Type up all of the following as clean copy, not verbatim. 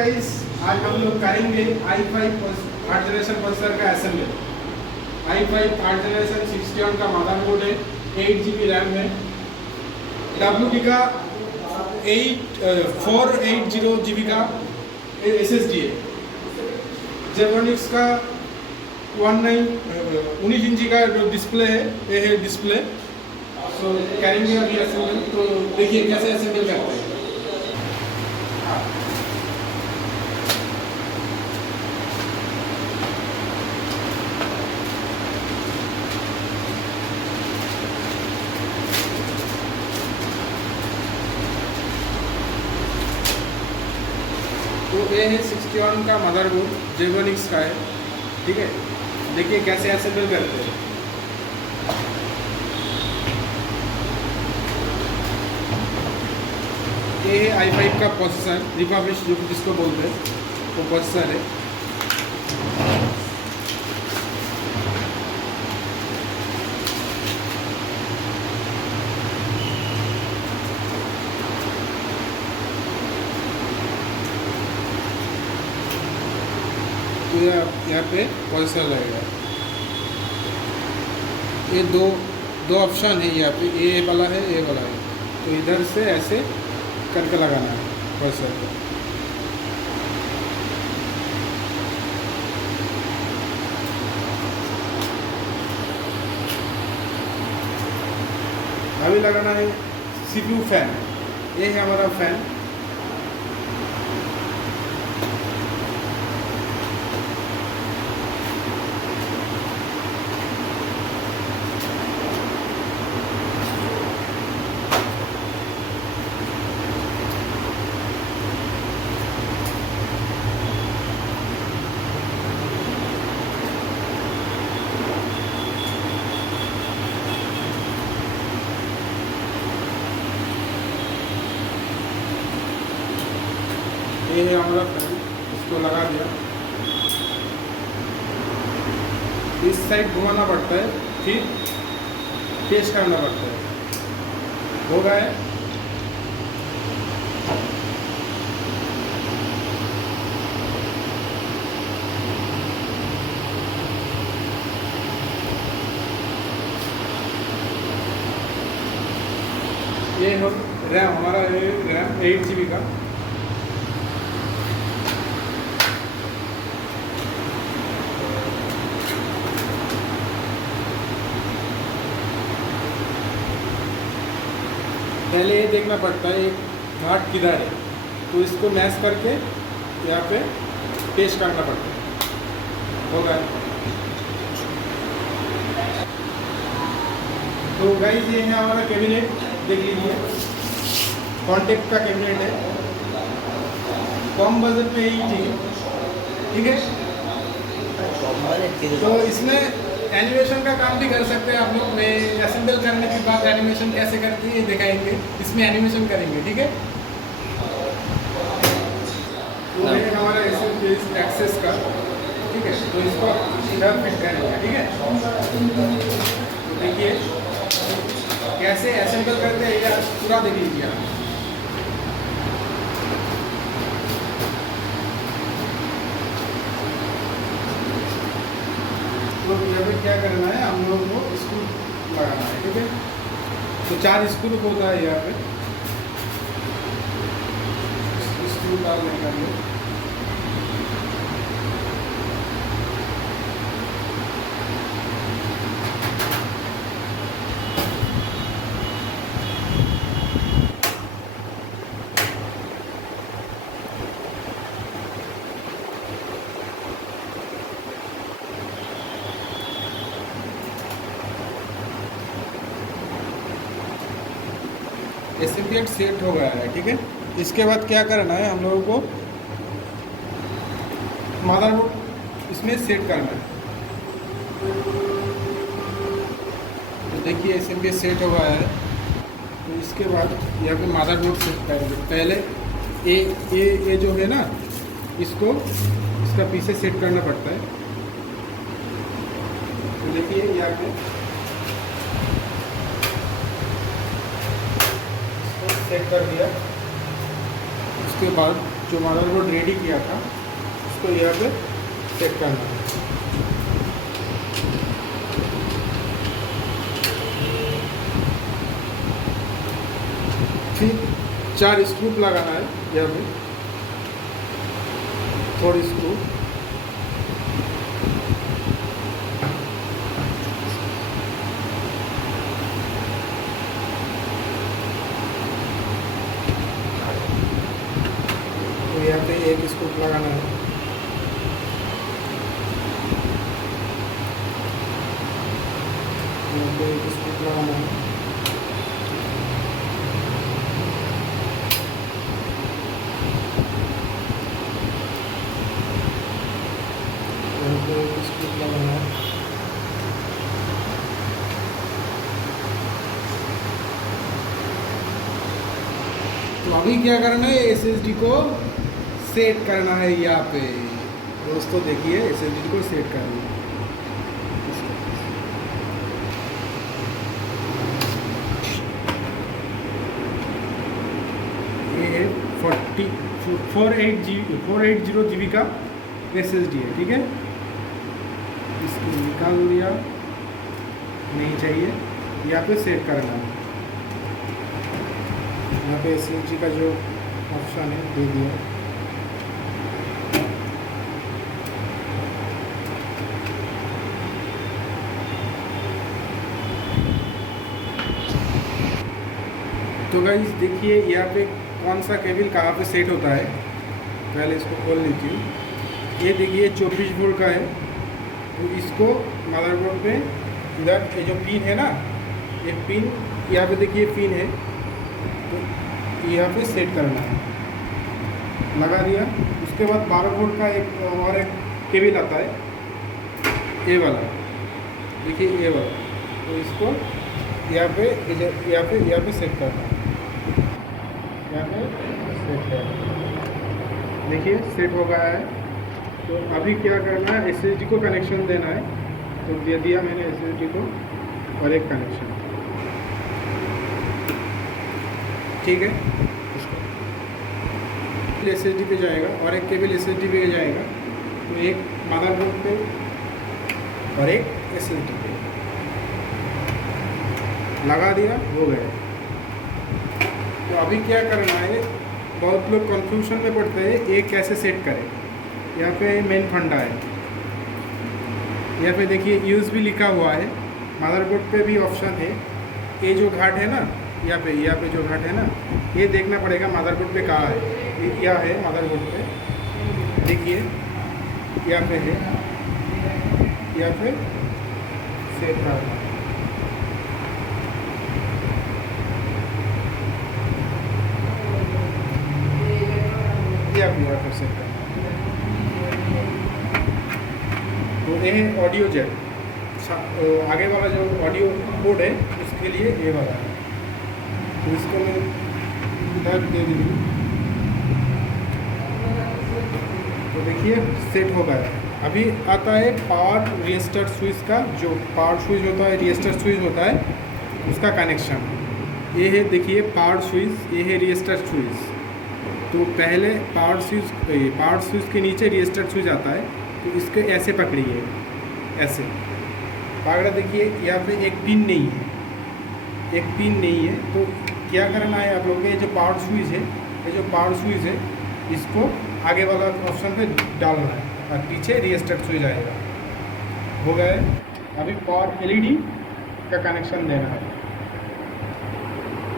Guys, आज हम लोग करेंगे i5 थर्ड जनरेशन प्रोसेसर का असेंबली। i5 थर्ड जनरेशन 61 का मदरबोर्ड है, 8 GB रैम है, WD का 480 GB का SSD है, जेब्रानिक्स का 19 इंची का जो डिस्प्ले है, ये है डिस्प्ले। तो करेंगे अभी असेंबल, तो देखिए कैसे असेंबल करते हैं। तो ये है 61 का मदरबोर्ड, जेब्रानिक्स का है, ठीक है। देखिए कैसे असेंबल करते हैं। ये है i5 का प्रोसेसर, रिपब्लिश जो जिसको बोलते हैं, वो प्रोसेसर है। तो यहाँ पे प्रोसेसर लगेगा। ये दो ऑप्शन है यहाँ पे, ए वाला है, ए वाला है। तो इधर से ऐसे करके लगाना है प्रोसेसर को। अभी लगाना है CPU फैन। ये है हमारा फैन। ये है हमारा फैन, इसको लगा दिया। इस साइड घुमाना पड़ता है, फिर पेस्ट करना पड़ता है। हो गया है। ये हो रैम, हमारा रैम 8 GB का। पहले ये देखना पड़ता है एक घाट किधर है, तो इसको मैश करके यहाँ पे पेस्ट करना पड़ता है। होगा। तो गाइस, ये है हमारा कैबिनेट, देख लीजिए। कॉन्टेक्ट का कैबिनेट है, कम बजट में ही ठीक है। तो इसमें एनिमेशन का काम भी कर सकते हैं आप लोग। मैं असेंबल करने के बाद एनिमेशन कैसे करते हैं ये दिखाएंगे, इसमें एनिमेशन करेंगे, ठीक है। तो ये हमारा एक्सेस का, ठीक है। तो इसको इधर फिट करेंगे, ठीक है। तो देखिए कैसे असेंबल करते हैं, ये पूरा देख लीजिए आप। तो यहाँ पे क्या करना है, हम लोगों को स्क्रू लगाना है, ठीक है। तो 4 स्क्रू होता है यहाँ पे, स्क्रू डालने का लिए। एसेंबियट सेट हो गया है, ठीक है। इसके बाद क्या करना है, हम लोगों को मदरबोर्ड इसमें सेट करना है। तो देखिए एसेंबियट सेट हो गया है। तो इसके बाद यहाँ पे मदरबोर्ड सेट करेंगे। पहले ये जो है ना, इसको इसका पीछे सेट करना पड़ता है। तो देखिए यहाँ पे सेट कर दिया। उसके बाद जो मदरबोर्ड रेडी किया था उसको यहाँ पे सेट करना है। फिर 4 स्क्रू लगाना है यहाँ पे, थोड़ी स्क्रू। तो यहाँ पे एक स्क्रू लगाना है। यहाँ पे एक स्क्रू लगाना है। यहाँ पे एक स्क्रू लगाना है। तो अभी क्या करना है, SSD को सेट करना है यहाँ पे। दोस्तों देखिए, SSD को सेट करना है। ये है 480 GB का SSD है, ठीक है। इसको निकाल लिया, नहीं चाहिए। यहाँ पे सेट करना है। यहाँ पे SSD का जो ऑप्शन है दे दिया। तो गाइस देखिए यहाँ पे कौन सा केबल कहाँ पे सेट होता है। पहले इसको खोल लीजिए। ये देखिए 24 वोल्ट का है। तो इसको मदरबोर्ड पे इधर ये जो पिन है ना, ये पिन यहाँ पे देखिए पिन है, तो यहाँ पे सेट करना है। लगा दिया। उसके बाद 12 वोल्ट का एक केबल आता है, ये वाला, देखिए ये वाला। तो इसको यहाँ पे सेट करना है। यहाँ पे सेट करना, देखिए सेट हो गया है। तो अभी क्या करना है, SSD को कनेक्शन देना है। तो दे दिया मैंने SSD को और एक कनेक्शन, ठीक है। SSD पे जाएगा और एक केबल SSD पे जाएगा। तो एक मदरबोर्ड पे और एक SSD पे लगा दिया, हो गया। तो अभी क्या करना है, बहुत लोग कंफ्यूजन में पड़ते हैं ये कैसे सेट करें। यहाँ पे मेन फंडा है। यहाँ पे देखिए USB लिखा हुआ है। मदरबोर्ड पे भी ऑप्शन है। ये जो घाट है ना, यहाँ पे जो घाट है ना, ये देखना पड़ेगा मदरबोर्ड पे कहाँ है। ये क्या है मदरबोर्ड पे, देखिए यहाँ पे है, यहाँ पे सेट करना। यहाँ पे सेट करना। तो ये है ऑडियो जेट, आगे वाला जो ऑडियो पोर्ट है उसके लिए ये वाला है। तो इसको मैं इधर दे दीजिए। तो देखिए सेट हो गया। अभी आता है पावर रिएस्टर स्विच का, जो पावर स्विच होता है, रिएस्टर स्विच होता है, उसका कनेक्शन। ये है देखिए पावर स्विच, ये है रिएस्टर स्विच। तो पहले पावर स्विच के नीचे रिएस्टर स्विच आता है। तो इसके ऐसे पकड़िए, ऐसे पकड़ा। देखिए यहाँ पे एक पिन नहीं है, तो क्या करना है आप लोगों को, ये जो पावर स्विच है, इसको आगे वाला ऑप्शन पे डालना है और पीछे रिएस्टर स्विच आएगा। हो गया है। अभी पावर LED का कनेक्शन देना है।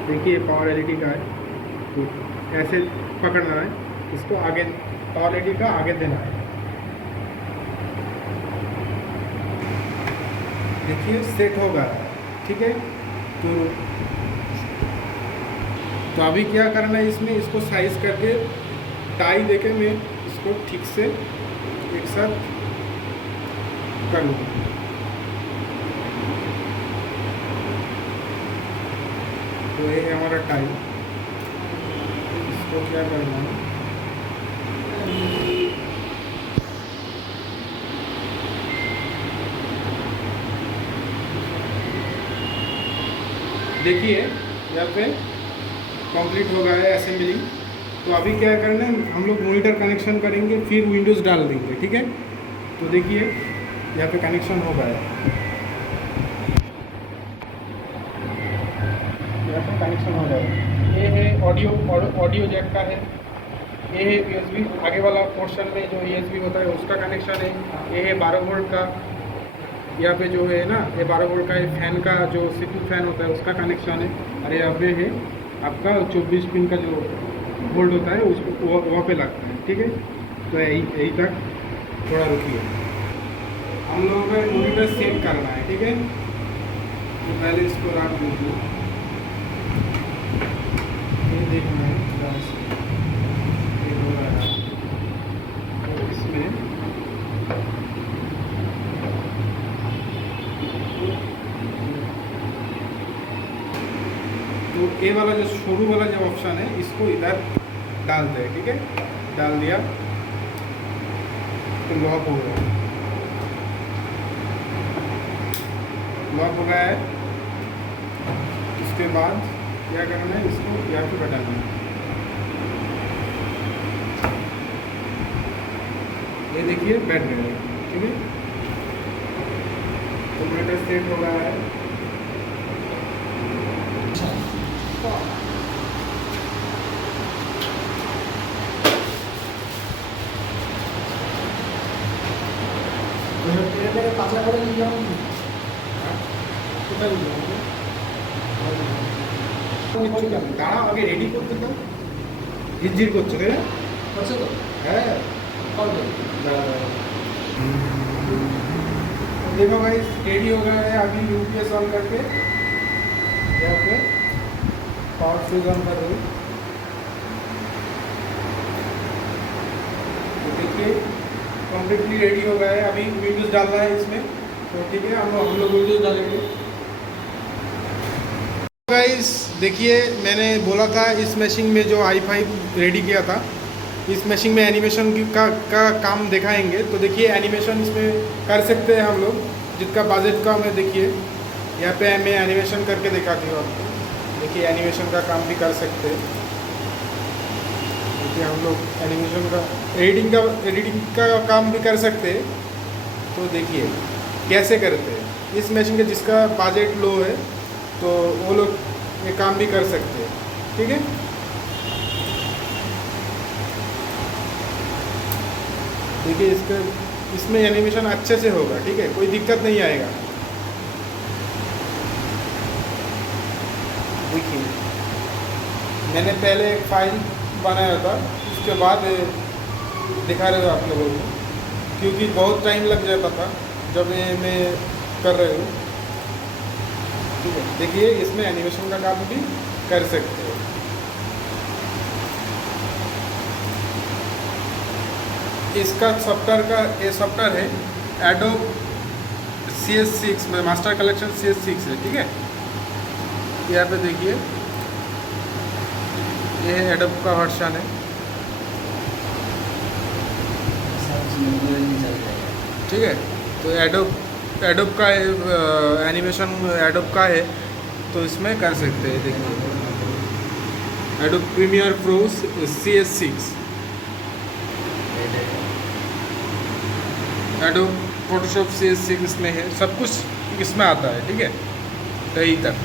देखिए पावर LED का है, तो ऐसे पकड़ना है, इसको आगे पावर LED का आगे देना है। देखिए सेट होगा, ठीक है। तो अभी क्या करना है, इसमें इसको साइज करके टाई देके मैं इसको ठीक से एक साथ कर लूँगा। तो ये है हमारा टाई। इसको क्या करना है, देखिए यहाँ पे कंप्लीट हो गया है असेंबलिंग। तो अभी क्या करना है, हम लोग मॉनिटर कनेक्शन करेंगे, फिर विंडोज़ डाल देंगे, ठीक है। तो देखिए यहाँ पे कनेक्शन हो गया है, यहाँ पे कनेक्शन हो जाएगा। ये है ऑडियो जैक का है, ये है USB आगे वाला पोर्शन में जो USB होता है उसका कनेक्शन है। ये है 12 वोल्ट का, यहाँ पे जो है ना ये 12 वोल्ट का, ये फैन का जो सीलिंग फैन होता है उसका कनेक्शन है। और यहाँ पे है आपका 24 पिन का जो बोल्ट होता है उसको वहाँ पे लगता है, ठीक है। तो यही तक, थोड़ा रुकिए, हम लोगों को मॉनिटर सेट करना है, ठीक है। तो पहले इसको रख दीजिए, ये देखना है ध्यान से, ये हो रहा है। तो इसमें तो ये वाला जो शुरू वाला जो ऑप्शन है इसको इधर डालते हैं, ठीक है। डाल दिया तो लॉक हो गया, लॉक हो गया है। उसके बाद क्या करना है, इसको यहाँ पे बटाना है, ये देखिए बैठ गया, ठीक है। तो मॉनिटर सेट हो रहा है। পাতলা করে নিয়ে যাবো কোথায় দাঁড়া, আগে রেডি করতে দাও, ঝিরঝির করছে তাই না? হচ্ছে তো হ্যাঁ করবে देखो भाई रेडी हो गया है। अभी यूपीएस ऑन करके यहाँ पे पावर स्विच ऑन कर रही, तो देखिए कम्प्लीटली रेडी हो गया है। अभी विंडोज डालना है इसमें, तो ठीक है हम लोग विंडोज डालेंगे। गाइस देखिए मैंने बोला था इस मशीन में जो i5 रेडी किया था, इस मशीन में एनिमेशन का काम दिखाएंगे। तो देखिए एनिमेशन इसमें कर सकते हैं हम लोग, जिसका बजट कम है। देखिए यहाँ पे मैं एनिमेशन करके दिखाती हूँ आपको। देखिए एनिमेशन का काम भी कर सकते हैं। देखिए हम लोग एनिमेशन का एडिटिंग का काम भी कर सकते हैं। तो देखिए कैसे करते हैं इस मशीन के, जिसका बजट लो है तो वो लोग ये काम भी कर सकते हैं, ठीक है। देखिए इसमें एनिमेशन अच्छे से होगा, ठीक है, कोई दिक्कत नहीं आएगा। देखिए मैंने पहले एक फाइल बनाया था, उसके बाद दिखा रहे हो आप लोगों को, क्योंकि बहुत टाइम लग जाता था जब ये मैं कर रही हूँ, ठीक है। देखिए इसमें एनिमेशन का काम भी कर सकते हैं। इसका ये सॉफ्टवेयर है एडोब CS6 में, मास्टर कलेक्शन CS6 है, ठीक है। यहाँ पे देखिए ये एडोब का वर्जन है, ठीक है। तो एडोब का एनिमेशन एडोब का है, तो इसमें कर सकते हैं। देखिए Adobe Premiere Pro CS6, Adobe Photoshop CS6 इसमें है, सब कुछ इसमें आता है, ठीक है। तो यही तक।